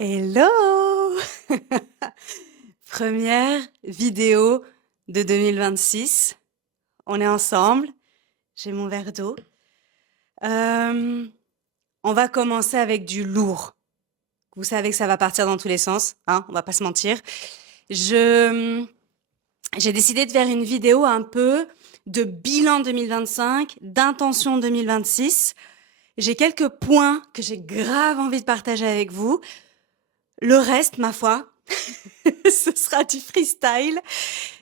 Hello! Première vidéo de 2026. On est ensemble. J'ai mon verre d'eau. On va commencer avec du lourd. Vous savez que ça va partir dans tous les sens, hein, on va pas se mentir. J'ai décidé de faire une vidéo un peu de bilan 2025, d'intention 2026. J'ai quelques points que j'ai grave envie de partager avec vous. Le reste, ma foi, ce sera du freestyle.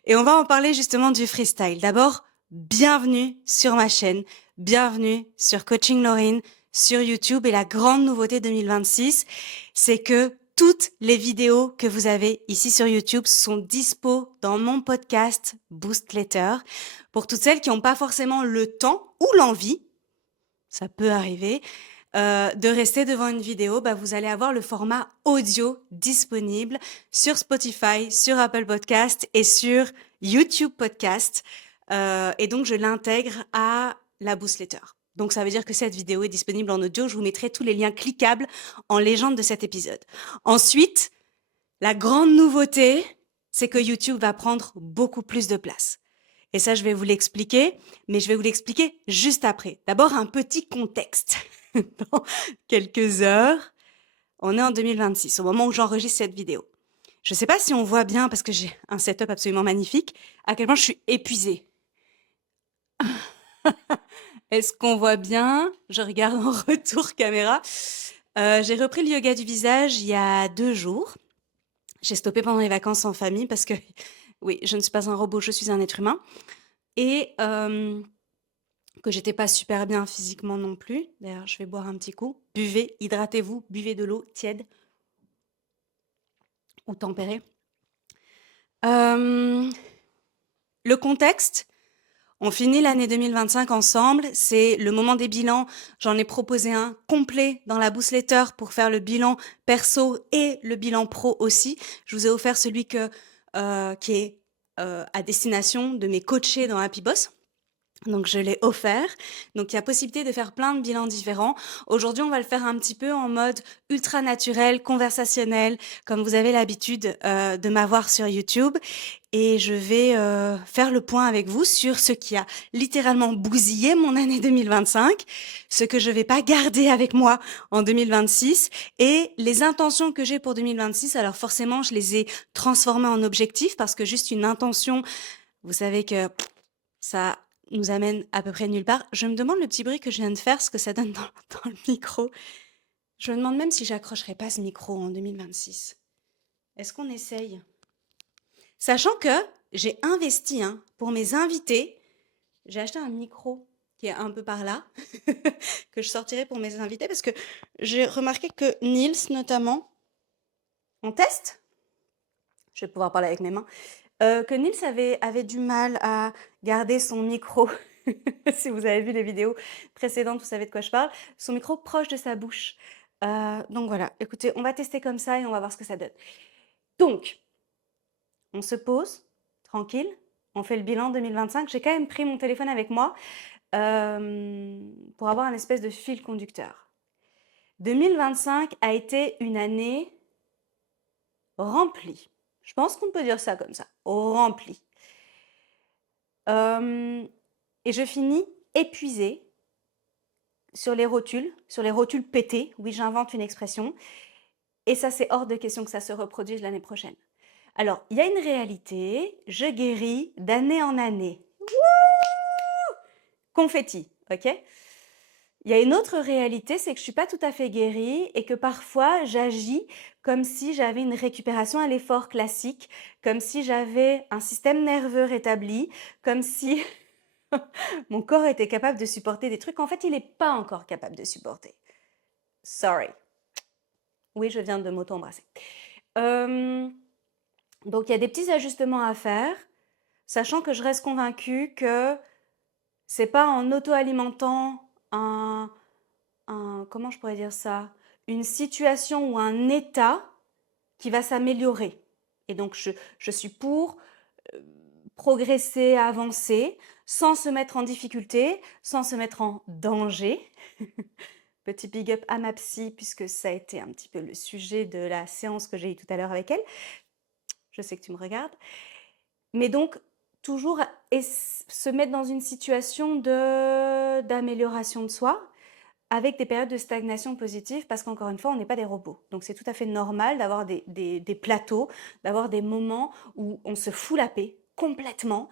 Et on va en parler justement du freestyle. D'abord, bienvenue sur ma chaîne, bienvenue sur Coaching Laurine, sur YouTube. Et la grande nouveauté 2026, c'est que toutes les vidéos que vous avez ici sur YouTube sont dispo dans mon podcast Boost Letter. Pour toutes celles qui n'ont pas forcément le temps ou l'envie, ça peut arriver, de rester devant une vidéo, vous allez avoir le format audio disponible sur Spotify, sur Apple Podcast et sur YouTube Podcast. Et donc, je l'intègre à la Boostletter. Donc, ça veut dire que cette vidéo est disponible en audio. Je vous mettrai tous les liens cliquables en légende de cet épisode. Ensuite, la grande nouveauté, c'est que YouTube va prendre beaucoup plus de place. Et ça, je vais vous l'expliquer, mais je vais vous l'expliquer juste après. D'abord, un petit contexte. Dans quelques heures, on est en 2026, au moment où j'enregistre cette vidéo. Je ne sais pas si on voit bien, parce que j'ai un setup absolument magnifique, à quel point je suis épuisée. Est-ce qu'on voit bien? Je regarde en retour caméra. J'ai repris le yoga du visage il y a 2 jours. J'ai stoppé pendant les vacances en famille parce que, oui, je ne suis pas un robot, je suis un être humain. Et que j'étais pas super bien physiquement non plus. D'ailleurs, je vais boire un petit coup. Buvez, hydratez-vous, buvez de l'eau tiède ou tempérée. Le contexte, on finit l'année 2025 ensemble. C'est le moment des bilans. J'en ai proposé un complet dans la Boostletter pour faire le bilan perso et le bilan pro aussi. Je vous ai offert celui qui est à destination de mes coachés dans Happy Boss. Donc je l'ai offert. Donc il y a possibilité de faire plein de bilans différents. Aujourd'hui, on va le faire un petit peu en mode ultra naturel, conversationnel, comme vous avez l'habitude de m'avoir sur YouTube. Et je vais faire le point avec vous sur ce qui a littéralement bousillé mon année 2025, ce que je vais pas garder avec moi en 2026 et les intentions que j'ai pour 2026. Alors forcément, je les ai transformées en objectifs parce que juste une intention, vous savez que ça nous amène à peu près nulle part. Je me demande le petit bruit que je viens de faire, ce que ça donne dans le micro. Je me demande même si j'accrocherai pas ce micro en 2026. Est-ce qu'on essaye? Sachant que j'ai investi pour mes invités. J'ai acheté un micro qui est un peu par là, que je sortirai pour mes invités, parce que j'ai remarqué que Niels, notamment, en test, je vais pouvoir parler avec mes mains, que Niels avait du mal à garder son micro. Si vous avez vu les vidéos précédentes, vous savez de quoi je parle. Son micro proche de sa bouche. Donc voilà, écoutez, on va tester comme ça et on va voir ce que ça donne. Donc, on se pose, tranquille, on fait le bilan 2025. J'ai quand même pris mon téléphone avec moi pour avoir un espèce de fil conducteur. 2025 a été une année remplie. Je pense qu'on peut dire ça comme ça, remplie. Et je finis épuisée sur les rotules pétés. Oui, j'invente une expression. Et ça, c'est hors de question que ça se reproduise l'année prochaine. Alors, il y a une réalité, je guéris d'année en année. Wouh! Confetti, ok? Il y a une autre réalité, c'est que je suis pas tout à fait guérie et que parfois j'agis comme si j'avais une récupération à l'effort classique, comme si j'avais un système nerveux rétabli, comme si mon corps était capable de supporter des trucs qu'en fait il n'est pas encore capable de supporter. Sorry. Oui, je viens de m'auto-embrasser. Donc il y a des petits ajustements à faire, sachant que je reste convaincue que c'est pas en auto-alimentant comment je pourrais dire ça, une situation ou un état qui va s'améliorer. Et donc je suis pour progresser, avancer, sans se mettre en difficulté, sans se mettre en danger. Petit big up à ma psy, puisque ça a été un petit peu le sujet de la séance que j'ai eue tout à l'heure avec elle. Je sais que tu me regardes. Mais donc, toujours se mettre dans une situation d'amélioration de soi, avec des périodes de stagnation positive, parce qu'encore une fois, on n'est pas des robots. Donc c'est tout à fait normal d'avoir des plateaux, d'avoir des moments où on se fout la paix complètement,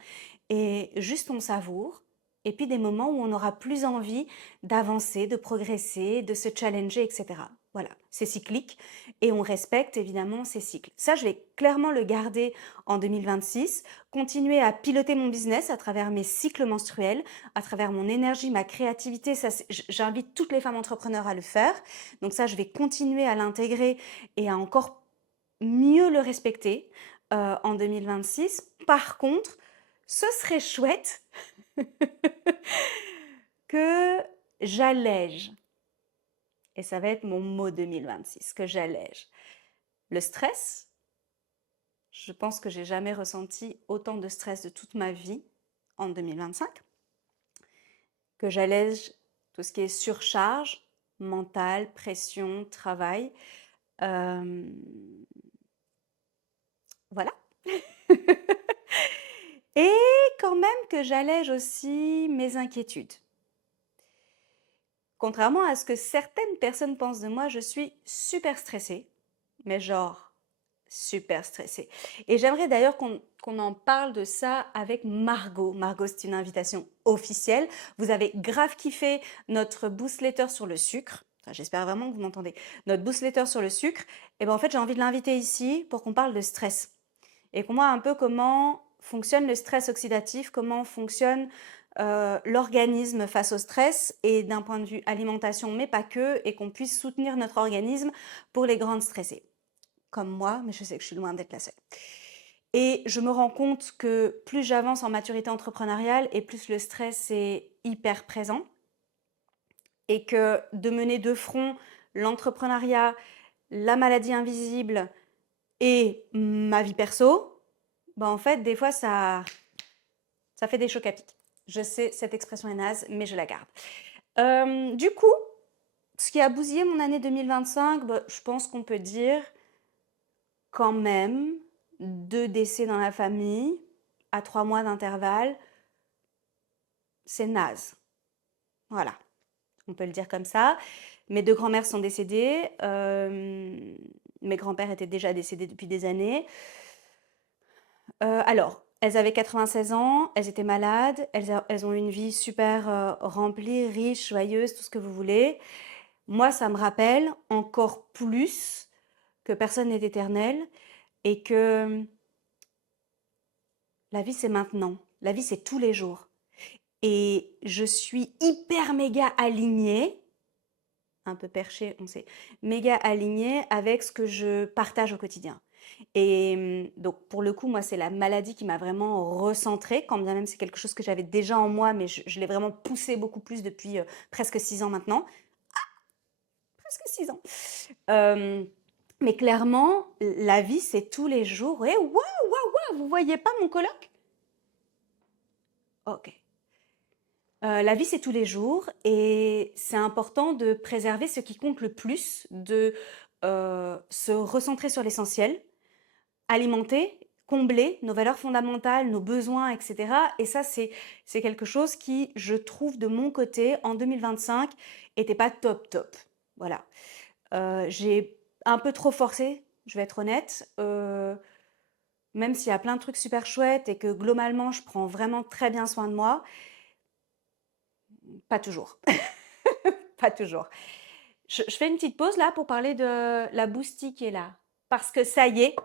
et juste on savoure, et puis des moments où on aura plus envie d'avancer, de progresser, de se challenger, etc. Voilà, c'est cyclique, et on respecte évidemment ces cycles. Ça, je vais clairement le garder en 2026, continuer à piloter mon business à travers mes cycles menstruels, à travers mon énergie, ma créativité. Ça, j'invite toutes les femmes entrepreneurs à le faire. Donc ça, je vais continuer à l'intégrer et à encore mieux le respecter en 2026. Par contre, ce serait chouette que j'allège, et ça va être mon mot 2026, que j'allège le stress. Je pense que j'ai jamais ressenti autant de stress de toute ma vie en 2025. Que j'allège tout ce qui est surcharge mentale, pression, travail. Voilà. Et quand même que j'allège aussi mes inquiétudes. Contrairement à ce que certaines personnes pensent de moi, je suis super stressée, mais genre super stressée. Et j'aimerais d'ailleurs qu'on en parle de ça avec Margot. Margot, c'est une invitation officielle. Vous avez grave kiffé notre boostletter sur le sucre. Enfin, j'espère vraiment que vous m'entendez. Notre boostletter sur le sucre. Et ben en fait, j'ai envie de l'inviter ici pour qu'on parle de stress. Et qu'on voit un peu comment fonctionne le stress oxydatif, comment fonctionne l'organisme face au stress, et d'un point de vue alimentation, mais pas que, et qu'on puisse soutenir notre organisme pour les grandes stressées. Comme moi, mais je sais que je suis loin d'être la seule. Et je me rends compte que plus j'avance en maturité entrepreneuriale, et plus le stress est hyper présent, et que de mener de front l'entrepreneuriat, la maladie invisible et ma vie perso, bah en fait, des fois, ça fait des chocs à pic. Je sais, cette expression est naze, mais je la garde. Du coup, ce qui a bousillé mon année 2025, bah, je pense qu'on peut dire quand même 2 décès dans la famille à 3 mois d'intervalle. C'est naze. Voilà, on peut le dire comme ça. Mes 2 grands-mères sont décédées. Mes grands-pères étaient déjà décédés depuis des années. Alors, elles avaient 96 ans, elles étaient malades, elles ont eu une vie super remplie, riche, joyeuse, tout ce que vous voulez. Moi, ça me rappelle encore plus que personne n'est éternel, et que la vie, c'est maintenant. La vie, c'est tous les jours. Et je suis hyper méga alignée, un peu perchée, on sait, méga alignée avec ce que je partage au quotidien. Et donc, pour le coup, moi, c'est la maladie qui m'a vraiment recentrée, quand bien même c'est quelque chose que j'avais déjà en moi, mais je l'ai vraiment poussé beaucoup plus depuis presque 6 ans maintenant. Presque 6 ans. Mais clairement, la vie, c'est tous les jours. Et waouh, waouh, waouh, vous voyez pas mon coloc? Ok. La vie, c'est tous les jours, et c'est important de préserver ce qui compte le plus, de se recentrer sur l'essentiel, alimenter, combler nos valeurs fondamentales, nos besoins, etc. Et ça, c'est quelque chose qui, je trouve, de mon côté, en 2025, était pas top top. Voilà. J'ai un peu trop forcé, je vais être honnête. Même s'il y a plein de trucs super chouettes et que globalement, je prends vraiment très bien soin de moi, pas toujours. Pas toujours. Je fais une petite pause là pour parler de la boostie qui est là. Parce que ça y est,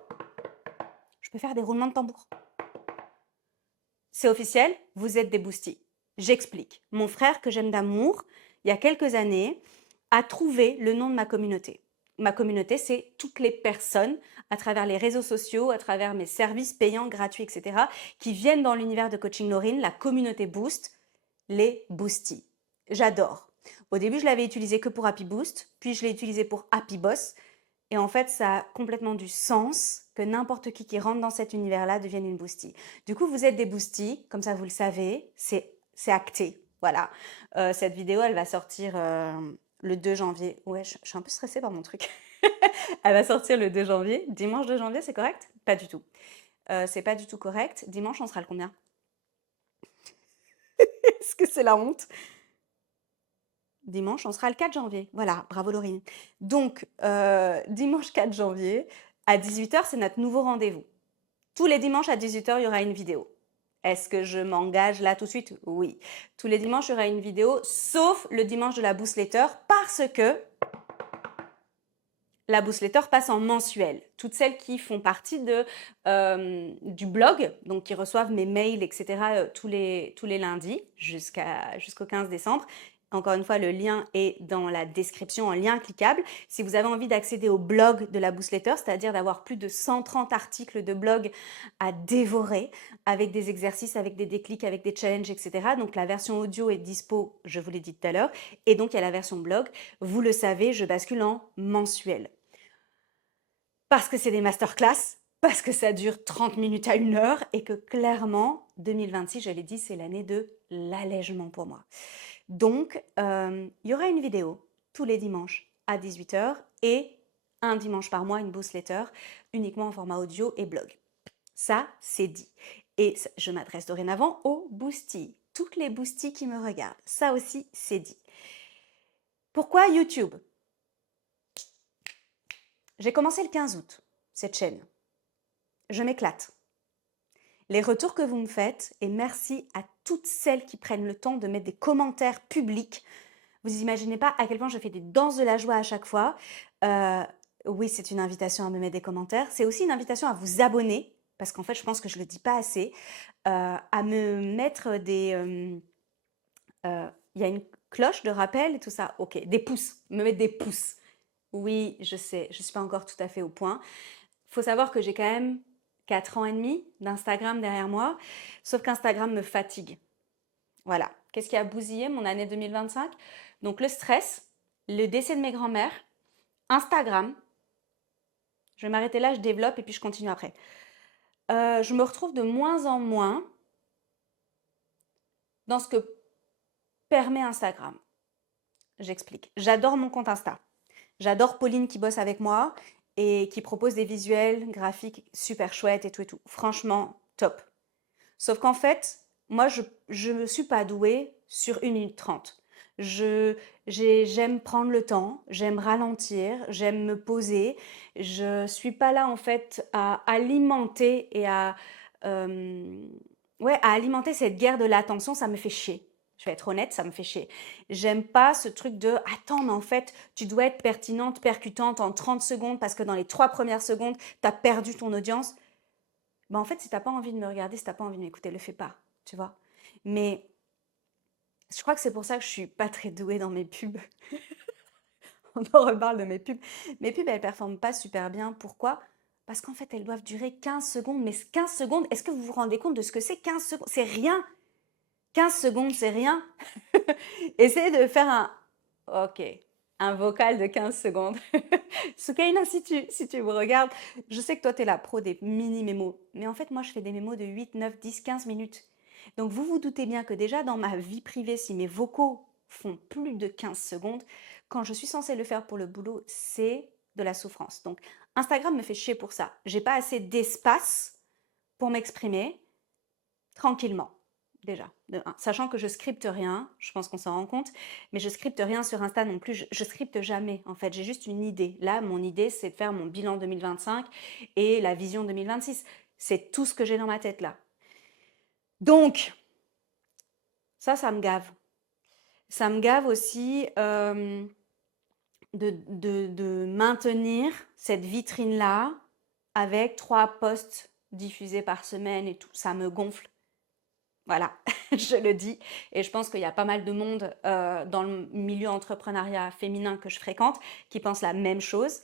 je peux faire des roulements de tambour. C'est officiel, vous êtes des boosties. J'explique. Mon frère, que j'aime d'amour, il y a quelques années, a trouvé le nom de ma communauté. Ma communauté, c'est toutes les personnes, à travers les réseaux sociaux, à travers mes services payants, gratuits, etc., qui viennent dans l'univers de Coaching Laurine, la communauté Boost, les boosties. J'adore. Au début, je l'avais utilisé que pour Happy Boost, puis je l'ai utilisé pour Happy Boss. Et en fait, ça a complètement du sens que n'importe qui rentre dans cet univers-là devienne une boostie. Du coup, vous êtes des boosties, comme ça vous le savez, c'est acté. Voilà. Cette vidéo, elle va sortir le 2 janvier. Ouais, je suis un peu stressée par mon truc. Elle va sortir le 2 janvier. Dimanche 2 janvier, c'est correct? Pas du tout. C'est pas du tout correct. Dimanche, on sera le combien? Est-ce que c'est la honte? Dimanche, on sera le 4 janvier. Voilà, bravo Laurine. Donc, dimanche 4 janvier, à 18h, c'est notre nouveau rendez-vous. Tous les dimanches à 18h, il y aura une vidéo. Est-ce que je m'engage là tout de suite? Oui. Tous les dimanches, il y aura une vidéo, sauf le dimanche de la boostletter, parce que la boostletter passe en mensuel. Toutes celles qui font partie du blog, donc qui reçoivent mes mails, etc., tous les lundis jusqu'au 15 décembre. Encore une fois, le lien est dans la description en lien cliquable. Si vous avez envie d'accéder au blog de la boostletter, c'est-à-dire d'avoir plus de 130 articles de blog à dévorer, avec des exercices, avec des déclics, avec des challenges, etc. Donc la version audio est dispo, je vous l'ai dit tout à l'heure, et donc il y a la version blog. Vous le savez, je bascule en mensuel. Parce que c'est des masterclass, parce que ça dure 30 minutes à 1 heure et que clairement, 2026, je l'ai dit, c'est l'année de l'allègement pour moi. Donc, il y aura une vidéo tous les dimanches à 18h et un dimanche par mois, une boostletter, uniquement en format audio et blog. Ça, c'est dit. Et je m'adresse dorénavant aux boosties, toutes les boosties qui me regardent. Ça aussi, c'est dit. Pourquoi YouTube? J'ai commencé le 15 août, cette chaîne. Je m'éclate. Les retours que vous me faites, et merci à toutes celles qui prennent le temps de mettre des commentaires publics. Vous imaginez pas à quel point je fais des danses de la joie à chaque fois. Oui, c'est une invitation à me mettre des commentaires. C'est aussi une invitation à vous abonner, parce qu'en fait, je pense que je le dis pas assez, à me mettre des... Il y a une cloche de rappel et tout ça. Ok, des pouces, me mettre des pouces. Oui, je sais, je suis pas encore tout à fait au point. Faut savoir que j'ai quand même 4 ans et demi d'Instagram derrière moi, sauf qu'Instagram me fatigue. Voilà. Qu'est-ce qui a bousillé mon année 2025? Donc le stress, le décès de mes grands-mères, Instagram. Je vais m'arrêter là, je développe et puis je continue après. Je me retrouve de moins en moins dans ce que permet Instagram. J'explique. J'adore mon compte Insta. J'adore Pauline qui bosse avec moi et qui propose des visuels graphiques super chouettes et tout et tout. Franchement, top. Sauf qu'en fait, moi, je ne suis pas douée sur 1 minute 30. J'aime prendre le temps, j'aime ralentir, j'aime me poser. Je suis pas là, en fait, à alimenter et à alimenter cette guerre de l'attention. Ça me fait chier. Je vais être honnête, ça me fait chier. J'aime pas ce truc de attends, mais en fait, tu dois être pertinente, percutante en 30 secondes parce que dans les 3 premières secondes, tu as perdu ton audience. En fait, si t'as pas envie de me regarder, si t'as pas envie de m'écouter, le fais pas, tu vois. Mais je crois que c'est pour ça que je suis pas très douée dans mes pubs. On en reparle de mes pubs. Mes pubs, elles performent pas super bien. Pourquoi? Parce qu'en fait, elles doivent durer 15 secondes. Mais 15 secondes, est-ce que vous vous rendez compte de ce que c'est 15 secondes? C'est rien. 15 secondes, c'est rien. Essayez de faire Ok, un vocal de 15 secondes. Soukaina, si tu me regardes, je sais que toi, tu es la pro des mini-mémos. Mais en fait, moi, je fais des mémos de 8, 9, 10, 15 minutes. Donc, vous vous doutez bien que déjà, dans ma vie privée, si mes vocaux font plus de 15 secondes, quand je suis censée le faire pour le boulot, c'est de la souffrance. Donc, Instagram me fait chier pour ça. J'ai pas assez d'espace pour m'exprimer tranquillement. Déjà, de un. Sachant que je scripte rien, je pense qu'on s'en rend compte, mais je scripte rien sur Insta non plus, je scripte jamais en fait, j'ai juste une idée. Là, mon idée, c'est de faire mon bilan 2025 et la vision 2026. C'est tout ce que j'ai dans ma tête là. Donc, ça me gave. Ça me gave aussi de maintenir cette vitrine-là avec 3 posts diffusés par semaine et tout. Ça me gonfle. Voilà, je le dis. Et je pense qu'il y a pas mal de monde dans le milieu entrepreneuriat féminin que je fréquente qui pense la même chose.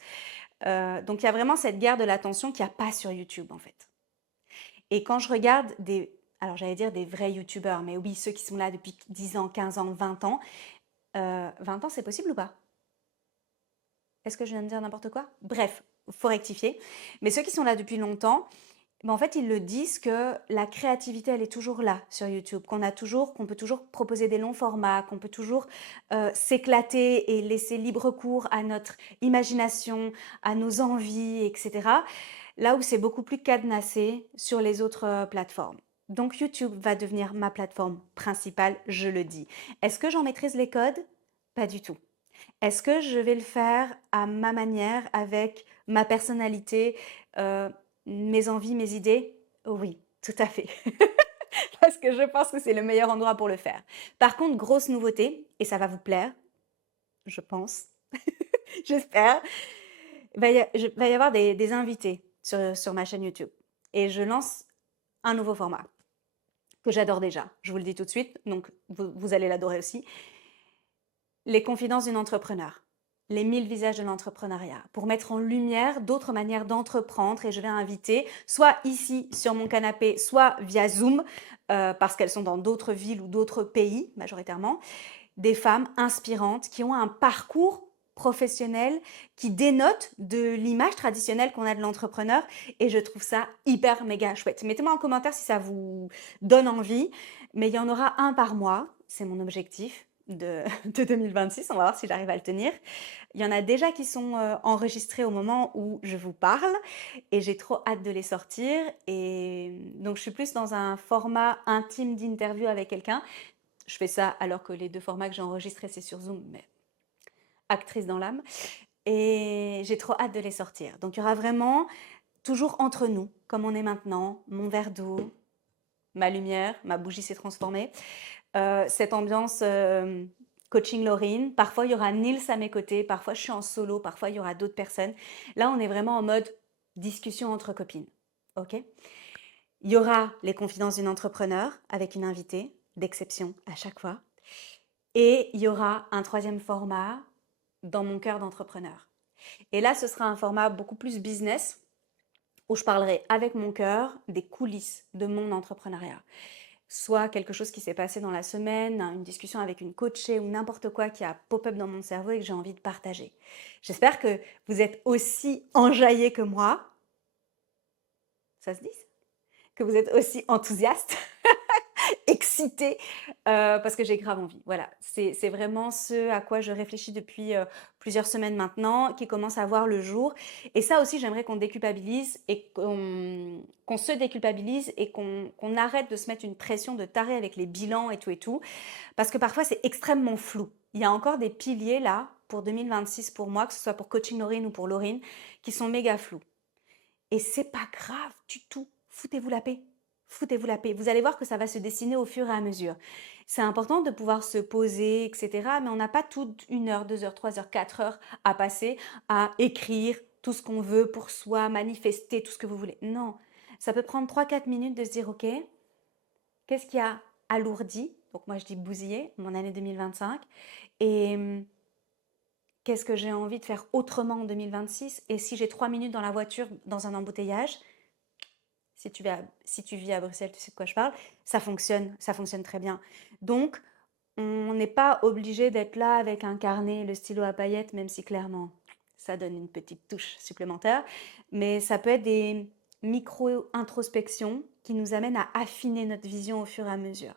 Donc il y a vraiment cette guerre de l'attention qu'il n'y a pas sur YouTube en fait. Et quand je regarde alors j'allais dire des vrais YouTubeurs, mais oui, ceux qui sont là depuis 10 ans, 15 ans, 20 ans. 20 ans, c'est possible ou pas? Est-ce que je viens de dire n'importe quoi? Bref, faut rectifier. Mais ceux qui sont là depuis longtemps, Ben, en fait, ils le disent que la créativité, elle est toujours là sur YouTube, qu'on peut toujours proposer des longs formats, qu'on peut toujours s'éclater et laisser libre cours à notre imagination, à nos envies, etc. Là où c'est beaucoup plus cadenassé sur les autres plateformes. Donc YouTube va devenir ma plateforme principale, je le dis. Est-ce que j'en maîtrise les codes? Pas du tout. Est-ce que je vais le faire à ma manière, avec ma personnalité, euh, mes envies, mes idées? Oui, tout à fait. Parce que je pense que c'est le meilleur endroit pour le faire. Par contre, grosse nouveauté, et ça va vous plaire, je pense, j'espère, va y avoir des invités sur ma chaîne YouTube. Et je lance un nouveau format que j'adore déjà. Je vous le dis tout de suite, donc vous allez l'adorer aussi. Les confidences d'une entrepreneur. Les 1000 visages de l'entrepreneuriat, pour mettre en lumière d'autres manières d'entreprendre. Et je vais inviter, soit ici sur mon canapé, soit via Zoom, parce qu'elles sont dans d'autres villes ou d'autres pays majoritairement, des femmes inspirantes qui ont un parcours professionnel qui dénote de l'image traditionnelle qu'on a de l'entrepreneur. Et je trouve ça hyper méga chouette. Mettez-moi en commentaire si ça vous donne envie, mais il y en aura un par mois, c'est mon objectif de 2026, on va voir si j'arrive à le tenir. Il y en a déjà qui sont enregistrés au moment où je vous parle et j'ai trop hâte de les sortir. Et donc je suis plus dans un format intime d'interview avec quelqu'un. Je fais ça alors que les deux formats que j'ai enregistrés, c'est sur Zoom, mais actrice dans l'âme. Et j'ai trop hâte de les sortir. Donc il y aura vraiment toujours entre nous, comme on est maintenant, mon verre d'eau, ma lumière, ma bougie s'est transformée. Cette ambiance coaching Laurine. Parfois, il y aura Nils à mes côtés. Parfois, je suis en solo. Parfois, il y aura d'autres personnes. Là, on est vraiment en mode discussion entre copines. OK? Il y aura les confidences d'une entrepreneur avec une invitée d'exception à chaque fois. Et il y aura un troisième format dans mon cœur d'entrepreneur. Et là, ce sera un format beaucoup plus business où je parlerai avec mon cœur des coulisses de mon entrepreneuriat. Soit quelque chose qui s'est passé dans la semaine, une discussion avec une coachée ou n'importe quoi qui a pop-up dans mon cerveau et que j'ai envie de partager. J'espère que vous êtes aussi enjaillés que moi. Ça se dit? Que vous êtes aussi enthousiaste, excité, parce que j'ai grave envie. Voilà, c'est vraiment ce à quoi je réfléchis depuis plusieurs semaines maintenant, qui commence à voir le jour. Et ça aussi, j'aimerais qu'on déculpabilise et qu'on se déculpabilise et qu'on arrête de se mettre une pression de taré avec les bilans et tout et tout. Parce que parfois, c'est extrêmement flou. Il y a encore des piliers là, pour 2026 pour moi, que ce soit pour Coaching Laurine ou pour Laurine, qui sont méga flous. Et c'est pas grave du tout. Foutez-vous la paix. Foutez-vous la paix. Vous allez voir que ça va se dessiner au fur et à mesure. C'est important de pouvoir se poser, etc. Mais on n'a pas toute 1 heure, 2 heures, 3 heures, 4 heures à passer à écrire tout ce qu'on veut pour soi, manifester tout ce que vous voulez. Non, ça peut prendre 3-4 minutes de se dire, ok, qu'est-ce qui a alourdi, donc moi je dis bousillé, mon année 2025, et qu'est-ce que j'ai envie de faire autrement en 2026, et si j'ai 3 minutes dans la voiture, dans un embouteillage, si tu vis à Bruxelles, tu sais de quoi je parle, ça fonctionne très bien. Donc, on n'est pas obligé d'être là avec un carnet, le stylo à paillettes, même si clairement, ça donne une petite touche supplémentaire. Mais ça peut être des micro-introspections qui nous amènent à affiner notre vision au fur et à mesure.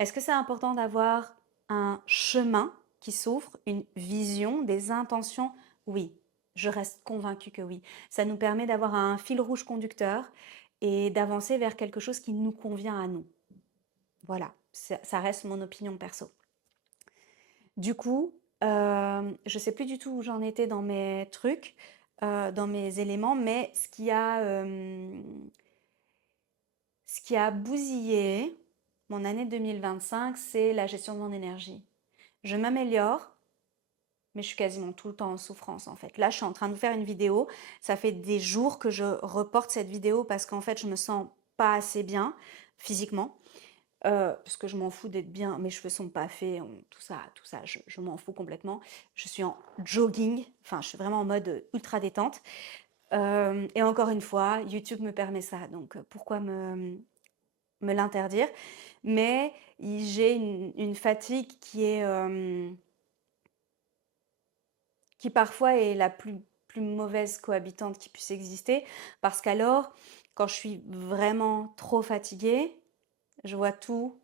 Est-ce que c'est important d'avoir un chemin qui s'ouvre, une vision, des intentions? Oui, je reste convaincue que oui. Ça nous permet d'avoir un fil rouge conducteur et d'avancer vers quelque chose qui nous convient à nous. Voilà, ça reste mon opinion perso. Du coup, je sais plus du tout où j'en étais dans mes trucs, dans mes éléments, mais ce qui a bousillé mon année 2025, c'est la gestion de mon énergie. Je m'améliore, mais je suis quasiment tout le temps en souffrance en fait. Là, je suis en train de vous faire une vidéo. Ça fait des jours que je reporte cette vidéo parce qu'en fait, je me sens pas assez bien physiquement. Parce que je m'en fous d'être bien, mes cheveux sont pas faits, tout ça, je m'en fous complètement. Je suis en jogging, enfin, je suis vraiment en mode ultra détente. Et encore une fois, YouTube me permet ça, donc pourquoi me l'interdire? Mais j'ai une fatigue qui parfois est la plus plus mauvaise cohabitante qui puisse exister. Parce qu'alors, quand je suis vraiment trop fatiguée, je vois tout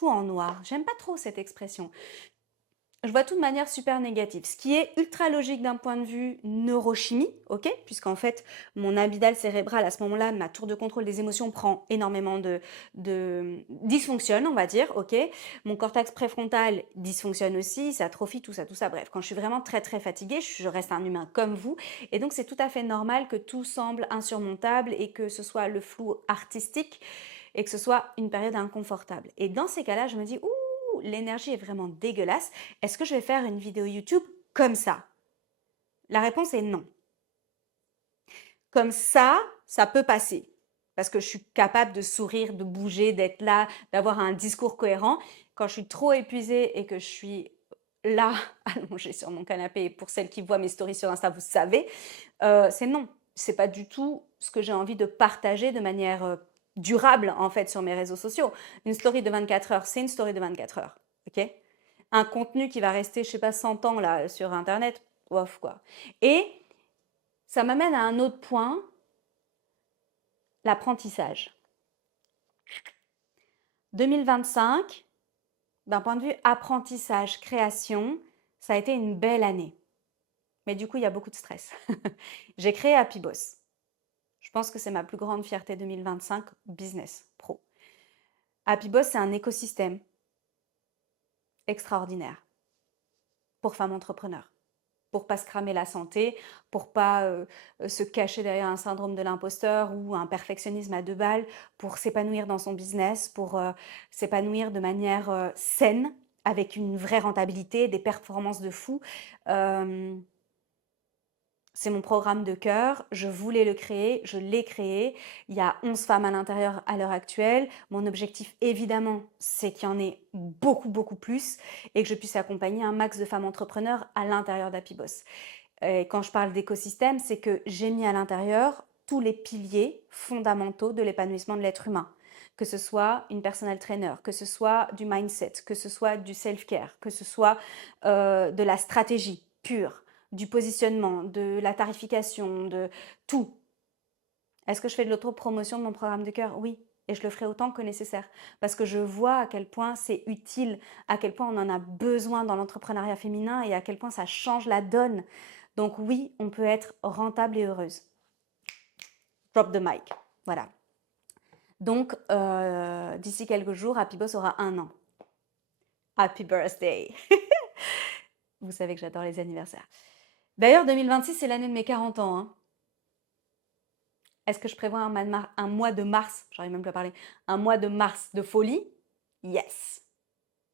en noir. J'aime pas trop cette expression. Je vois tout de manière super négative, ce qui est ultra logique d'un point de vue neurochimie, ok? Puisqu'en fait, mon amygdale cérébrale, à ce moment-là, ma tour de contrôle des émotions prend énormément dysfonctionne, on va dire, ok? Mon cortex préfrontal dysfonctionne aussi, ça atrophie, tout ça. Bref, quand je suis vraiment très très fatiguée, je reste un humain comme vous, et donc c'est tout à fait normal que tout semble insurmontable et que ce soit le flou artistique et que ce soit une période inconfortable. Et dans ces cas-là, je me dis, ouh, l'énergie est vraiment dégueulasse. Est-ce que je vais faire une vidéo YouTube comme ça? La réponse est non. Comme ça peut passer. Parce que je suis capable de sourire, de bouger, d'être là, d'avoir un discours cohérent. Quand je suis trop épuisée et que je suis là, allongée sur mon canapé, et pour celles qui voient mes stories sur Insta, vous savez, c'est non. C'est pas du tout ce que j'ai envie de partager de manière durable, en fait, sur mes réseaux sociaux. Une story de 24 heures, c'est une story de 24 heures. Ok? Un contenu qui va rester, je sais pas, 100 ans là sur Internet, ouf quoi. Et ça m'amène à un autre point, l'apprentissage. 2025, d'un point de vue apprentissage, création, ça a été une belle année. Mais du coup, il y a beaucoup de stress. J'ai créé Happy Boss. Je pense que c'est ma plus grande fierté 2025 business pro. Happy Boss, c'est un écosystème extraordinaire pour femmes entrepreneurs, pour pas se cramer la santé, pour pas se cacher derrière un syndrome de l'imposteur ou un perfectionnisme à deux balles, pour s'épanouir dans son business, pour s'épanouir de manière saine, avec une vraie rentabilité, des performances de fou. C'est mon programme de cœur, je voulais le créer, je l'ai créé. Il y a 11 femmes à l'intérieur à l'heure actuelle. Mon objectif, évidemment, c'est qu'il y en ait beaucoup, beaucoup plus et que je puisse accompagner un max de femmes entrepreneurs à l'intérieur d'Happy Boss. Et quand je parle d'écosystème, c'est que j'ai mis à l'intérieur tous les piliers fondamentaux de l'épanouissement de l'être humain. Que ce soit une personal trainer, que ce soit du mindset, que ce soit du self-care, que ce soit de la stratégie pure, du positionnement, de la tarification, de tout. Est-ce que je fais de l'autopromotion de mon programme de cœur? Oui. Et je le ferai autant que nécessaire. Parce que je vois à quel point c'est utile, à quel point on en a besoin dans l'entrepreneuriat féminin et à quel point ça change la donne. Donc oui, on peut être rentable et heureuse. Drop the mic. Voilà. Donc, d'ici quelques jours, Happy Boss aura 1 an. Happy birthday. Vous savez que j'adore les anniversaires. D'ailleurs, 2026, c'est l'année de mes 40 ans. Hein. Est-ce que je prévois un mois de mars, j'arrive même plus à parler, un mois de mars de folie? Yes.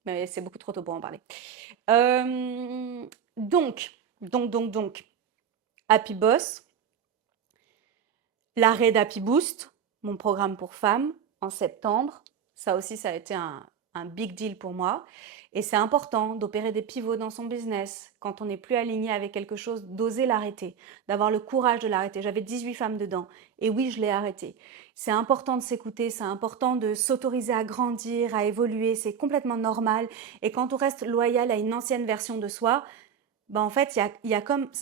Mais c'est beaucoup trop tôt pour en parler. Donc, Happy Boss, l'arrêt d'Happy Boost, mon programme pour femmes, en septembre. Ça aussi, ça a été un big deal pour moi. Et c'est important d'opérer des pivots dans son business. Quand on n'est plus aligné avec quelque chose, d'oser l'arrêter, d'avoir le courage de l'arrêter. J'avais 18 femmes dedans. Et oui, je l'ai arrêté. C'est important de s'écouter, c'est important de s'autoriser à grandir, à évoluer. C'est complètement normal. Et quand on reste loyal à une ancienne version de soi, ben en fait, il y a comme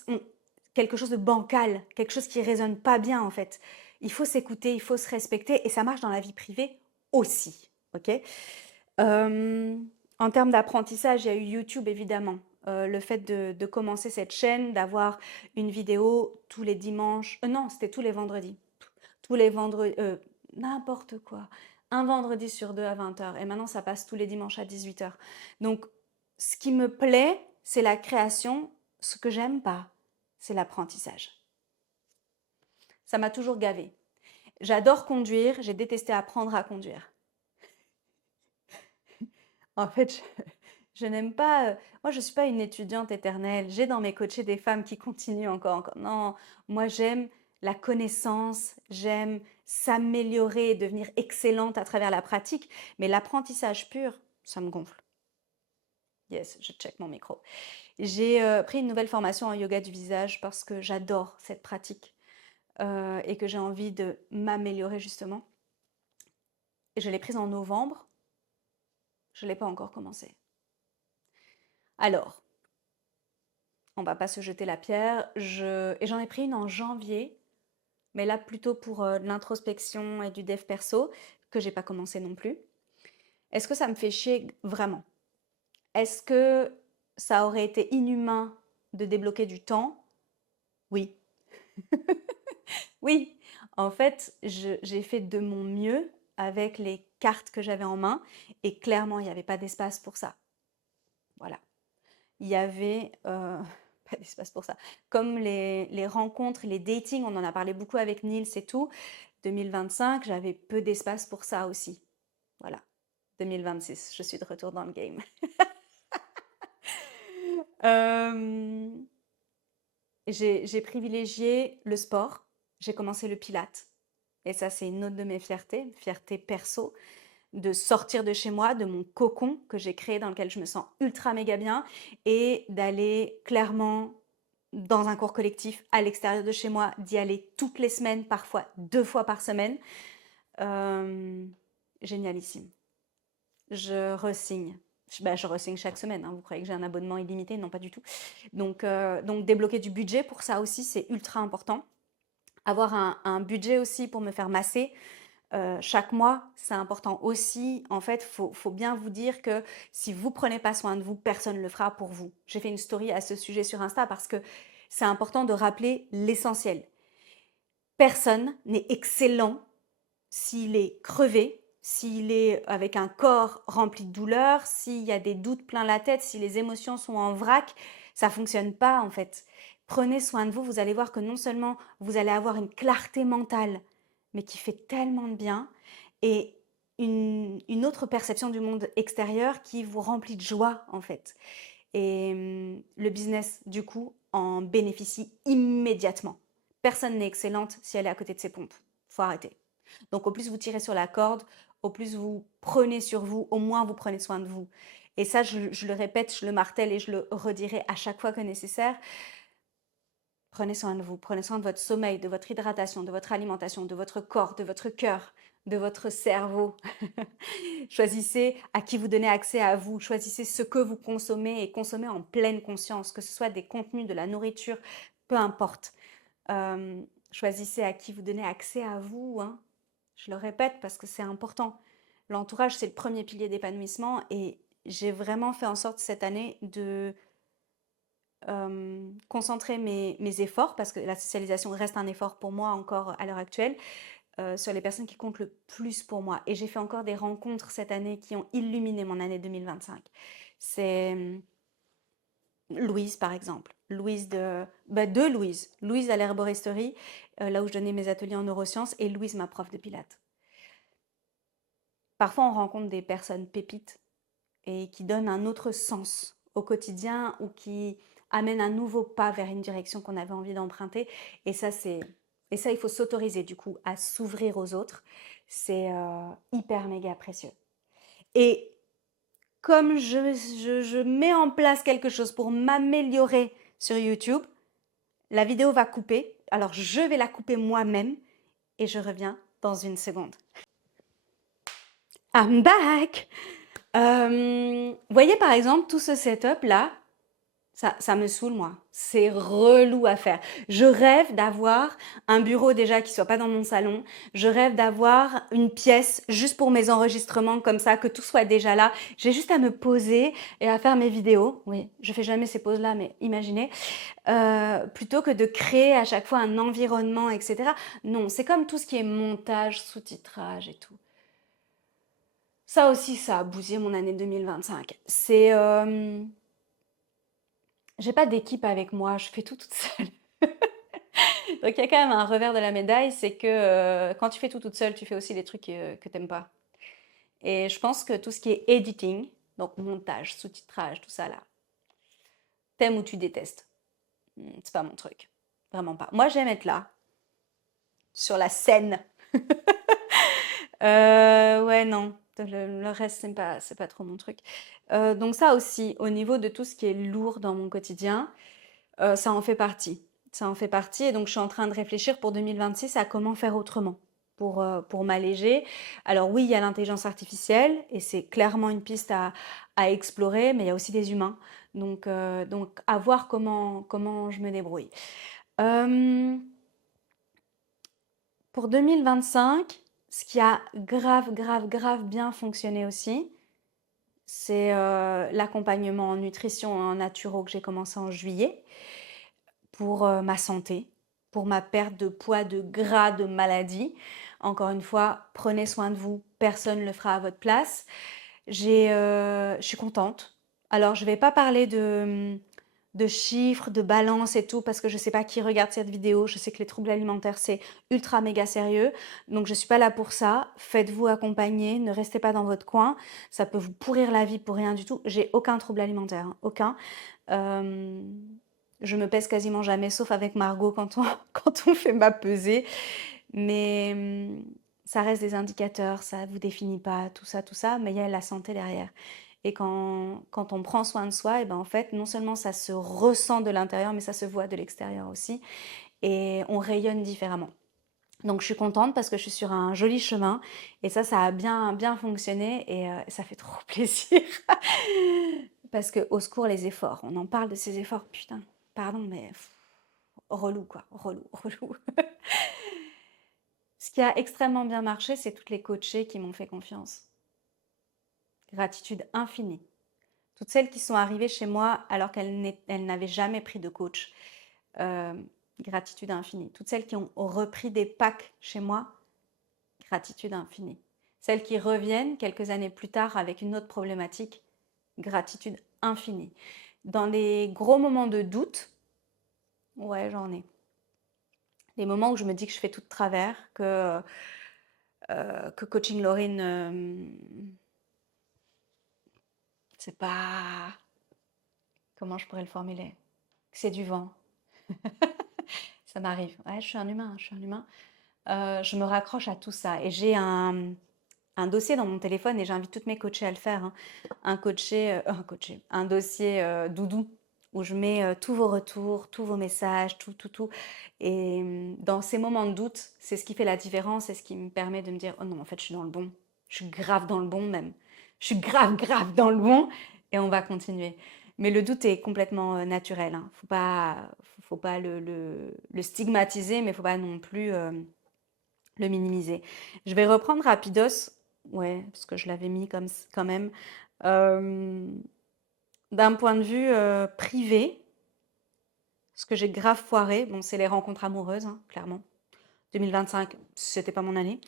quelque chose de bancal, quelque chose qui résonne pas bien en fait. Il faut s'écouter, il faut se respecter et ça marche dans la vie privée aussi. Ok. En termes d'apprentissage, il y a eu YouTube évidemment. Le fait de commencer cette chaîne, d'avoir une vidéo tous les dimanches, non, c'était tous les vendredis. Tous les vendredis, n'importe quoi. Un vendredi sur deux à 20h. Et maintenant, ça passe tous les dimanches à 18h. Donc, ce qui me plaît, c'est la création. Ce que j'aime pas, c'est l'apprentissage. Ça m'a toujours gavée. J'adore conduire, j'ai détesté apprendre à conduire. En fait, je n'aime pas. Moi, je ne suis pas une étudiante éternelle. J'ai dans mes coachés des femmes qui continuent encore. Non, moi, j'aime la connaissance, j'aime s'améliorer et devenir excellente à travers la pratique. Mais l'apprentissage pur, ça me gonfle. Yes, je check mon micro. J'ai pris une nouvelle formation en yoga du visage parce que j'adore cette pratique et que j'ai envie de m'améliorer justement. Et je l'ai prise en novembre. Je ne l'ai pas encore commencé. Alors, On va pas se jeter la pierre. Et j'en ai pris une en janvier, mais là plutôt pour de l'introspection et du dev perso, que j'ai pas commencé non plus. Est-ce que ça me fait chier? Vraiment. Est-ce que ça aurait été inhumain de débloquer du temps? Oui. Oui. En fait, j'ai fait de mon mieux avec les cartes que j'avais en main et clairement, il n'y avait pas d'espace pour ça. Voilà. Il y avait pas d'espace pour ça. Comme les rencontres, les datings, on en a parlé beaucoup avec Nils et tout. 2025, j'avais peu d'espace pour ça aussi. Voilà. 2026, je suis de retour dans le game. Euh, j'ai privilégié le sport. J'ai commencé le pilate. Et ça, c'est une autre de mes fiertés, fierté perso, de sortir de chez moi, de mon cocon que j'ai créé dans lequel je me sens ultra méga bien et d'aller clairement dans un cours collectif à l'extérieur de chez moi, d'y aller toutes les semaines, parfois 2 fois par semaine. Euh, Génialissime. Je resigne. Je resigne chaque semaine, hein. Vous croyez que j'ai un abonnement illimité? Non, pas du tout. Donc débloquer du budget pour ça aussi, c'est ultra important. Avoir un budget aussi pour me faire masser chaque mois, c'est important aussi. En fait, faut bien vous dire que si vous prenez pas soin de vous, personne ne le fera pour vous. J'ai fait une story à ce sujet sur Insta parce que c'est important de rappeler l'essentiel. Personne n'est excellent s'il est crevé, s'il est avec un corps rempli de douleur, s'il y a des doutes plein la tête, si les émotions sont en vrac, ça fonctionne pas en fait. Prenez soin de vous, vous allez voir que non seulement vous allez avoir une clarté mentale, mais qui fait tellement de bien, et une autre perception du monde extérieur qui vous remplit de joie en fait. Et le business, du coup, en bénéficie immédiatement. Personne n'est excellente si elle est à côté de ses pompes. Faut arrêter. Donc, au plus vous tirez sur la corde, au plus vous prenez sur vous, au moins vous prenez soin de vous. Et ça, je le répète, je le martèle et je le redirai à chaque fois que nécessaire. Prenez soin de vous, prenez soin de votre sommeil, de votre hydratation, de votre alimentation, de votre corps, de votre cœur, de votre cerveau. Choisissez à qui vous donnez accès à vous, choisissez ce que vous consommez et consommez en pleine conscience, que ce soit des contenus, de la nourriture, peu importe. Choisissez à qui vous donnez accès à vous, hein. Je le répète parce que c'est important. L'entourage, c'est le premier pilier d'épanouissement et j'ai vraiment fait en sorte cette année de concentrer mes efforts, parce que la socialisation reste un effort pour moi encore à l'heure actuelle, sur les personnes qui comptent le plus pour moi. Et j'ai fait encore des rencontres cette année qui ont illuminé mon année 2025. C'est Louise, par exemple. Louise de Louise. Louise à l'herboristerie, là où je donnais mes ateliers en neurosciences, et Louise, ma prof de pilates. Parfois, on rencontre des personnes pépites et qui donnent un autre sens au quotidien ou qui amènent un nouveau pas vers une direction qu'on avait envie d'emprunter. Et ça, il faut s'autoriser du coup à s'ouvrir aux autres. C'est hyper méga précieux. Et comme je mets en place quelque chose pour m'améliorer sur YouTube, la vidéo va couper. Alors je vais la couper moi-même et je reviens dans une seconde. I'm back! Voyez par exemple tout ce setup là, ça me saoule moi. C'est relou à faire. Je rêve d'avoir un bureau déjà qui soit pas dans mon salon. Je rêve d'avoir une pièce juste pour mes enregistrements comme ça, que tout soit déjà là. J'ai juste à me poser et à faire mes vidéos. Oui, je fais jamais ces pauses là, mais imaginez. Plutôt que de créer à chaque fois un environnement, etc. Non, c'est comme tout ce qui est montage, sous-titrage et tout. Ça aussi, ça a bousillé mon année 2025. J'ai pas d'équipe avec moi, je fais tout toute seule. Donc il y a quand même un revers de la médaille, c'est que quand tu fais tout toute seule, tu fais aussi des trucs que t'aimes pas. Et je pense que tout ce qui est editing, donc montage, sous-titrage, tout ça là, t'aimes ou tu détestes. C'est pas mon truc. Vraiment pas. Moi, j'aime être là, sur la scène. Ouais, non. Le reste, c'est pas trop mon truc. Donc ça aussi, au niveau de tout ce qui est lourd dans mon quotidien, ça en fait partie. Ça en fait partie et donc je suis en train de réfléchir pour 2026 à comment faire autrement pour m'alléger. Alors oui, il y a l'intelligence artificielle et c'est clairement une piste à explorer, mais il y a aussi des humains. Donc à voir comment je me débrouille. Euh, pour 2025, ce qui a grave, grave, grave bien fonctionné aussi, c'est l'accompagnement en nutrition et en naturo que j'ai commencé en juillet pour ma santé, pour ma perte de poids, de gras, de maladie. Encore une fois, prenez soin de vous, personne ne le fera à votre place. Je suis contente. Alors, je ne vais pas parler de chiffres, de balance et tout, parce que je ne sais pas qui regarde cette vidéo. Je sais que les troubles alimentaires, c'est ultra méga sérieux. Donc, je ne suis pas là pour ça. Faites-vous accompagner, ne restez pas dans votre coin. Ça peut vous pourrir la vie pour rien du tout. J'ai aucun trouble alimentaire, hein, aucun. Euh, je me pèse quasiment jamais, sauf avec Margot quand on, quand on fait ma pesée. Mais ça reste des indicateurs, ça ne vous définit pas, tout ça, mais il y a la santé derrière. Et quand on prend soin de soi, et ben en fait, non seulement ça se ressent de l'intérieur, mais ça se voit de l'extérieur aussi. Et on rayonne différemment. Donc je suis contente parce que je suis sur un joli chemin. Et ça a bien, bien fonctionné et ça fait trop plaisir. Parce que au secours les efforts, on en parle de ces efforts, putain, pardon, mais relou quoi, relou, relou. Ce qui a extrêmement bien marché, c'est toutes les coachées qui m'ont fait confiance. Gratitude infinie. Toutes celles qui sont arrivées chez moi alors qu'elles n'avaient jamais pris de coach. Euh, Gratitude infinie. Toutes celles qui ont repris des packs chez moi, gratitude infinie. Celles qui reviennent quelques années plus tard avec une autre problématique, gratitude infinie. Dans les gros moments de doute, ouais, j'en ai. Les moments où je me dis que je fais tout de travers, que Coaching Laurine, c'est pas... Comment je pourrais le formuler? C'est du vent. Ça m'arrive. Ouais, je suis un humain, je suis un humain. Je me raccroche à tout ça. Et j'ai un dossier dans mon téléphone et j'invite toutes mes coachées à le faire, hein. Un dossier doudou où je mets tous vos retours, tous vos messages, tout, tout, tout. Et dans ces moments de doute, c'est ce qui fait la différence et ce qui me permet de me dire, oh non, en fait, je suis dans le bon. Je suis grave dans le bon même. Je suis grave, grave dans le bon et on va continuer. Mais le doute est complètement naturel, hein. Faut pas le stigmatiser, mais faut pas non plus le minimiser. Je vais reprendre rapidos, ouais, parce que je l'avais mis comme quand même. Euh, D'un point de vue privé, ce que j'ai grave foiré, bon, c'est les rencontres amoureuses, hein, clairement. 2025, c'était pas mon année.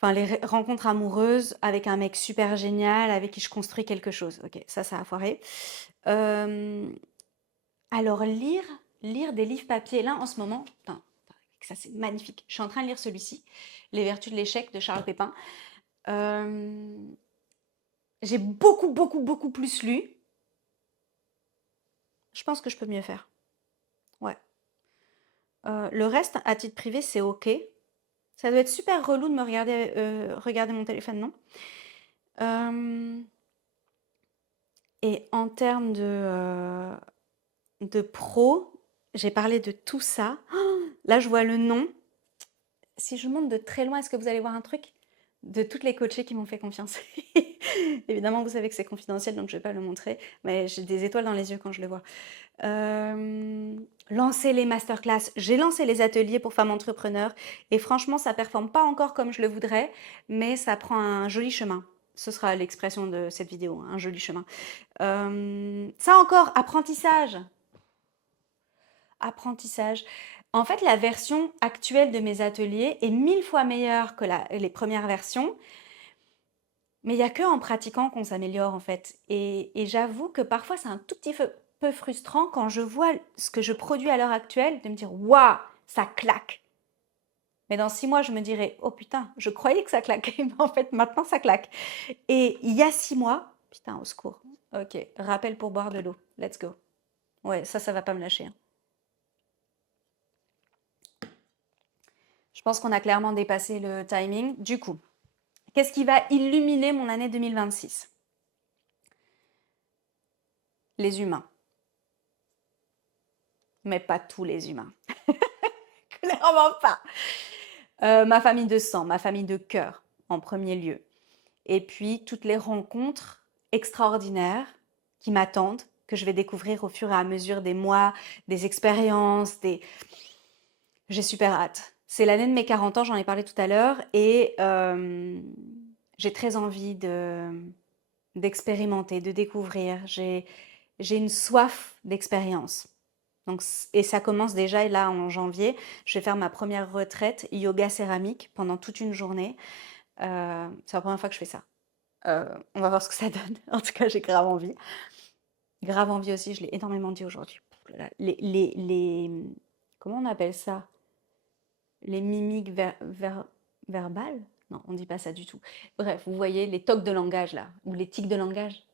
Enfin, les rencontres amoureuses avec un mec super génial, avec qui je construis quelque chose. Ok, ça a foiré. Euh, alors, lire des livres papier, là, en ce moment, putain, ça c'est magnifique. Je suis en train de lire celui-ci, Les Vertus de l'échec de Charles Pépin. Euh, j'ai beaucoup, beaucoup, beaucoup plus lu. Je pense que je peux mieux faire. Ouais. Le reste, à titre privé, c'est ok. Ça doit être super relou de me regarder mon téléphone, non? Euh, et en termes de pro, j'ai parlé de tout ça. Oh, là, je vois le nom. Si je monte de très loin, est-ce que vous allez voir un truc? De toutes les coachées qui m'ont fait confiance. Évidemment, vous savez que c'est confidentiel, donc je ne vais pas le montrer, mais j'ai des étoiles dans les yeux quand je le vois. Lancer les masterclass. J'ai lancé les ateliers pour femmes entrepreneurs et franchement, ça performe pas encore comme je le voudrais, mais ça prend un joli chemin. Ce sera l'expression de cette vidéo, hein, un joli chemin. Ça encore, apprentissage. Apprentissage. En fait, la version actuelle de mes ateliers est 1000 fois meilleure que les premières versions, mais il n'y a que en pratiquant qu'on s'améliore en fait. Et j'avoue que parfois c'est un tout petit peu frustrant quand je vois ce que je produis à l'heure actuelle, de me dire waouh, ça claque. Mais dans 6 mois, je me dirais oh putain, je croyais que ça claquait, mais en fait maintenant ça claque. Et il y a 6 mois, putain, au secours. Ok, rappel pour boire de l'eau. Let's go. Ouais, ça va pas me lâcher, hein. Je pense qu'on a clairement dépassé le timing. Du coup, qu'est-ce qui va illuminer mon année 2026? Les humains. Mais pas tous les humains. Clairement pas. Ma famille de sang, ma famille de cœur, en premier lieu. Et puis, toutes les rencontres extraordinaires qui m'attendent que je vais découvrir au fur et à mesure des mois, des expériences, des... J'ai super hâte. C'est l'année de mes 40 ans, j'en ai parlé tout à l'heure, et j'ai très envie d'expérimenter, de découvrir. J'ai une soif d'expérience. Donc, et ça commence déjà là en janvier. Je vais faire ma première retraite yoga céramique pendant toute une journée. C'est la première fois que je fais ça. On va voir ce que ça donne. En tout cas, j'ai grave envie. Grave envie aussi, je l'ai énormément dit aujourd'hui. Comment on appelle ça? Les mimiques verbales? Non, on dit pas ça du tout. Bref, vous voyez les tocs de langage là, ou les tics de langage.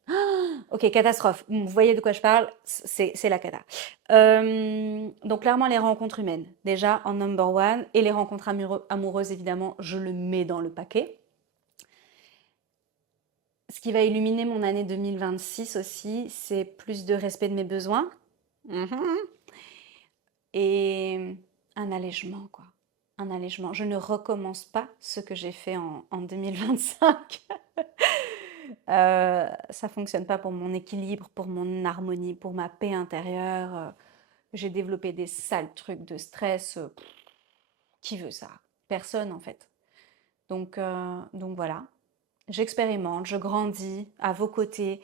Ok, catastrophe. Vous voyez de quoi je parle? C'est la cata. Donc clairement les rencontres humaines, déjà en number one, et les rencontres amoureuses évidemment, je le mets dans le paquet. Ce qui va illuminer mon année 2026 aussi, c'est plus de respect de mes besoins. Et un allègement, quoi. Un allègement. Je ne recommence pas ce que j'ai fait en 2025. Ça fonctionne pas pour mon équilibre, pour mon harmonie, pour ma paix intérieure. J'ai développé des sales trucs de stress. Qui veut ça? Personne, en fait. Donc voilà. J'expérimente, je grandis à vos côtés.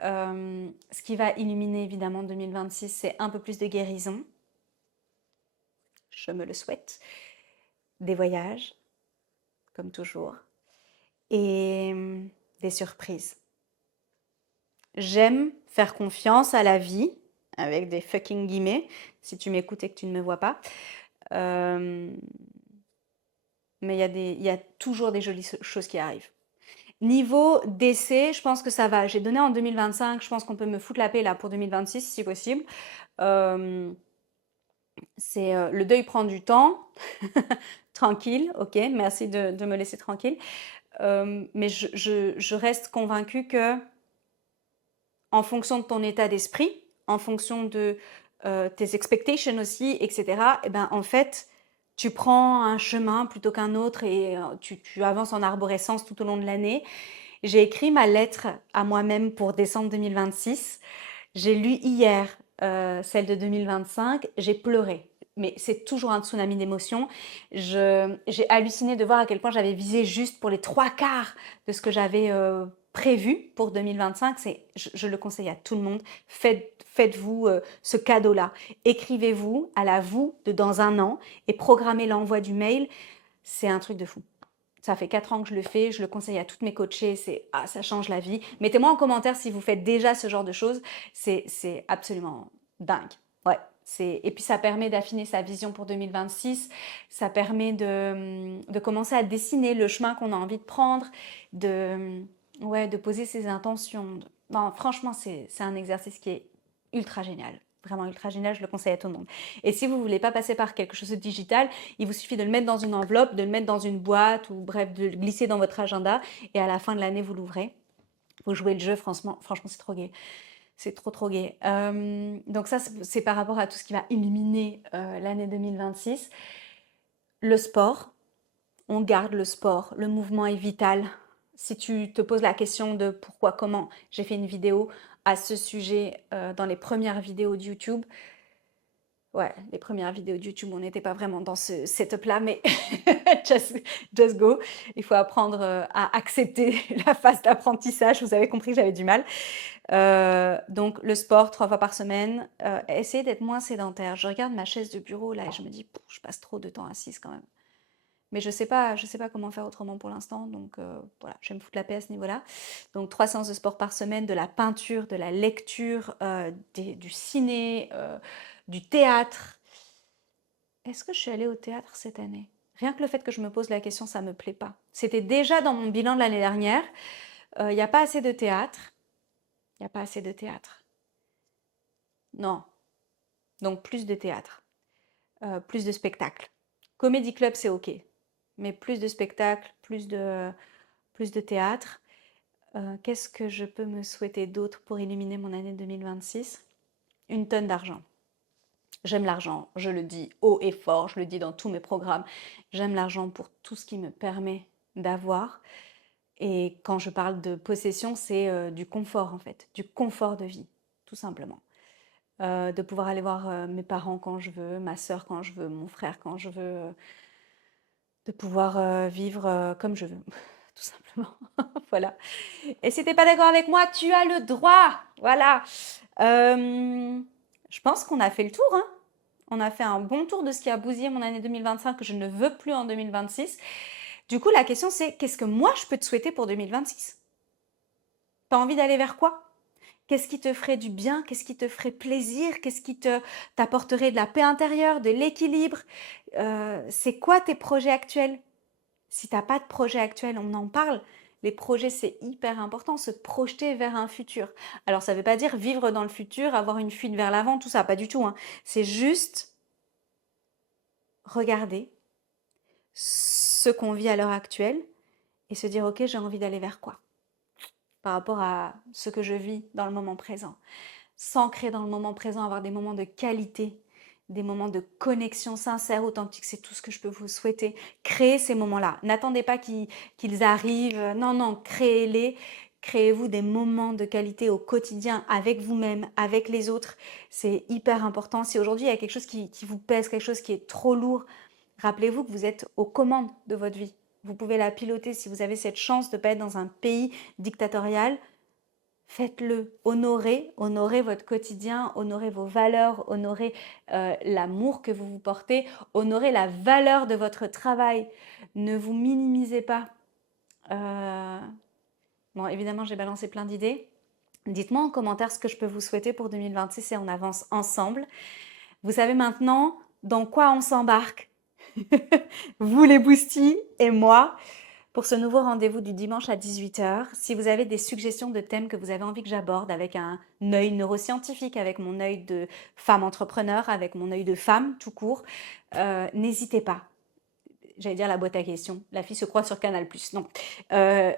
Ce qui va illuminer évidemment 2026, c'est un peu plus de guérison. Je me le souhaite. Des voyages, comme toujours, et des surprises. J'aime faire confiance à la vie, avec des fucking guillemets, si tu m'écoutes et que tu ne me vois pas. Mais il y a toujours des jolies choses qui arrivent. Niveau décès, je pense que ça va. J'ai donné en 2025, je pense qu'on peut me foutre la paix là pour 2026 si possible. Le deuil prend du temps. Tranquille, ok, merci de me laisser tranquille. Mais je reste convaincue que en fonction de ton état d'esprit, en fonction de tes expectations aussi, etc., et ben, en fait, tu prends un chemin plutôt qu'un autre et tu avances en arborescence tout au long de l'année. J'ai écrit ma lettre à moi-même pour décembre 2026. J'ai lu hier celle de 2025. J'ai pleuré. Mais c'est toujours un tsunami d'émotions. J'ai halluciné de voir à quel point j'avais visé juste pour les 3/4 de ce que j'avais prévu pour 2025. Je le conseille à tout le monde. Faites-vous ce cadeau-là. Écrivez-vous à la vous de dans un an et programmez l'envoi du mail. C'est un truc de fou. Ça fait 4 ans que je le fais, je le conseille à toutes mes coachées, ça change la vie. Mettez-moi en commentaire si vous faites déjà ce genre de choses, c'est absolument dingue. Ouais, et puis ça permet d'affiner sa vision pour 2026, ça permet de commencer à dessiner le chemin qu'on a envie de prendre, de poser ses intentions. Non, franchement, c'est un exercice qui est ultra génial. Vraiment ultra génial, je le conseille à tout le monde. Et si vous ne voulez pas passer par quelque chose de digital, il vous suffit de le mettre dans une enveloppe, de le mettre dans une boîte ou bref, de le glisser dans votre agenda et à la fin de l'année, vous l'ouvrez. Vous jouez le jeu, franchement c'est trop gai. C'est trop gai. Donc ça, c'est par rapport à tout ce qui va illuminer l'année 2026. Le sport, on garde le sport. Le mouvement est vital. Si tu te poses la question de pourquoi, comment, j'ai fait une vidéo à ce sujet dans les premières vidéos de YouTube. Ouais, les premières vidéos de YouTube, on n'était pas vraiment dans ce setup-là, mais just go. Il faut apprendre à accepter la phase d'apprentissage. Vous avez compris que j'avais du mal. Donc, le sport 3 fois par semaine. Essayez d'être moins sédentaire. Je regarde ma chaise de bureau là et je me dis, je passe trop de temps assise quand même. Mais je sais pas comment faire autrement pour l'instant. Donc, voilà, je vais me foutre la paix à ce niveau-là. Donc, 3 séances de sport par semaine, de la peinture, de la lecture, du ciné, du théâtre. Est-ce que je suis allée au théâtre cette année? Rien que le fait que je me pose la question, ça me plaît pas. C'était déjà dans mon bilan de l'année dernière. Il n'y a pas assez de théâtre. Il n'y a pas assez de théâtre. Non. Donc, plus de théâtre. Plus de spectacles. Comédie club, c'est OK. Mais plus de spectacles, plus de théâtre. Qu'est-ce que je peux me souhaiter d'autre pour illuminer mon année 2026? Une tonne d'argent. J'aime l'argent, je le dis haut et fort, je le dis dans tous mes programmes. J'aime l'argent pour tout ce qui me permet d'avoir. Et quand je parle de possession, c'est du confort en fait, du confort de vie. tout simplement. De pouvoir aller voir mes parents quand je veux, ma sœur quand je veux, mon frère quand je veux, de pouvoir vivre comme je veux, tout simplement. Voilà. Et si t'es pas d'accord avec moi, tu as le droit. Voilà. Je pense qu'on a fait le tour, hein. On a fait un bon tour de ce qui a bousillé mon année 2025 que je ne veux plus en 2026. Du coup, la question c'est, qu'est-ce que moi je peux te souhaiter pour 2026? T'as envie d'aller vers quoi? Qu'est-ce qui te ferait du bien? Qu'est-ce qui te ferait plaisir? Qu'est-ce qui t'apporterait de la paix intérieure, de l'équilibre? C'est quoi tes projets actuels? Si t'as pas de projet actuel, on en parle. Les projets, c'est hyper important, se projeter vers un futur. Alors, ça ne veut pas dire vivre dans le futur, avoir une fuite vers l'avant, tout ça, pas du tout, hein. C'est juste regarder ce qu'on vit à l'heure actuelle et se dire, ok, j'ai envie d'aller vers quoi par rapport à ce que je vis dans le moment présent. S'ancrer dans le moment présent, avoir des moments de qualité, des moments de connexion sincère, authentique, c'est tout ce que je peux vous souhaiter. Créez ces moments-là. N'attendez pas qu'ils arrivent. Non, non, créez-les. Créez-vous des moments de qualité au quotidien avec vous-même, avec les autres. C'est hyper important. Si aujourd'hui il y a quelque chose qui vous pèse, quelque chose qui est trop lourd, rappelez-vous que vous êtes aux commandes de votre vie. Vous pouvez la piloter si vous avez cette chance de ne pas être dans un pays dictatorial. Faites-le, honorez votre quotidien, honorez vos valeurs, honorez l'amour que vous vous portez, honorez la valeur de votre travail. Ne vous minimisez pas. Bon, évidemment, j'ai balancé plein d'idées. Dites-moi en commentaire ce que je peux vous souhaiter pour 2026 et on avance ensemble. Vous savez maintenant dans quoi on s'embarque. Vous les boostis et moi. Pour ce nouveau rendez-vous du dimanche à 18h, si vous avez des suggestions de thèmes que vous avez envie que j'aborde avec un œil neuroscientifique, avec mon œil de femme entrepreneur, avec mon œil de femme tout court, n'hésitez pas. J'allais dire la boîte à questions. La fille se croit sur Canal+. Non.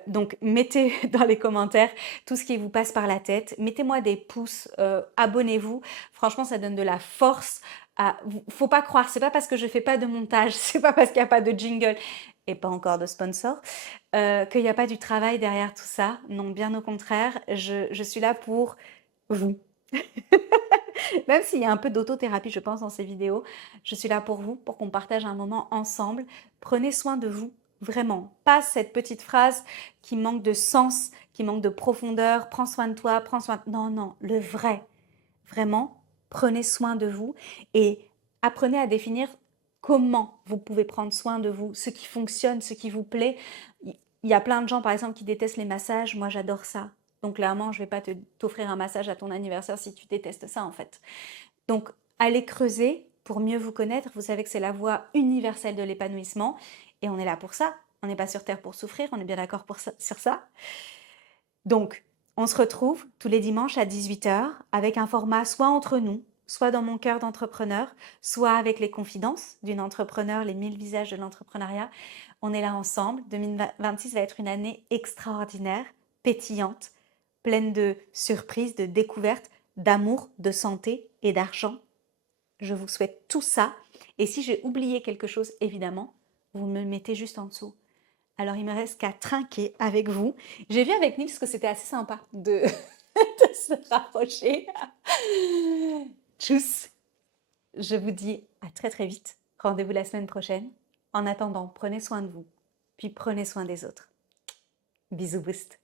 Donc, mettez dans les commentaires tout ce qui vous passe par la tête. Mettez-moi des pouces. Abonnez-vous. Franchement, ça donne de la force. Faut pas croire. C'est pas parce que je fais pas de montage. C'est pas parce qu'il n'y a pas de jingle et pas encore de sponsor qu'il n'y a pas du travail derrière tout ça. Non, bien au contraire. Je suis là pour vous. Même s'il y a un peu d'autothérapie, je pense, dans ces vidéos, je suis là pour vous, pour qu'on partage un moment ensemble. Prenez soin de vous, vraiment. Pas cette petite phrase qui manque de sens, qui manque de profondeur. Prends soin de toi, prends soin de... Non, non, le vrai. Vraiment, prenez soin de vous et apprenez à définir comment vous pouvez prendre soin de vous, ce qui fonctionne, ce qui vous plaît. Il y a plein de gens, par exemple, qui détestent les massages. Moi, j'adore ça. Donc, clairement, je ne vais pas t'offrir un massage à ton anniversaire si tu détestes ça, en fait. Donc, allez creuser pour mieux vous connaître. Vous savez que c'est la voie universelle de l'épanouissement. Et on est là pour ça. On n'est pas sur Terre pour souffrir. On est bien d'accord sur ça. Donc, on se retrouve tous les dimanches à 18h avec un format soit entre nous, soit dans mon cœur d'entrepreneur, soit avec les confidences d'une entrepreneur, les 1000 visages de l'entrepreneuriat. On est là ensemble. 2026 va être une année extraordinaire, pétillante, pleine de surprises, de découvertes, d'amour, de santé et d'argent. Je vous souhaite tout ça. Et si j'ai oublié quelque chose, évidemment, vous me mettez juste en dessous. Alors, il me reste qu'à trinquer avec vous. J'ai vu avec Nils que c'était assez sympa de, de se rapprocher. Tchuss. Je vous dis à très très vite. Rendez-vous la semaine prochaine. En attendant, prenez soin de vous, puis prenez soin des autres. Bisous boost.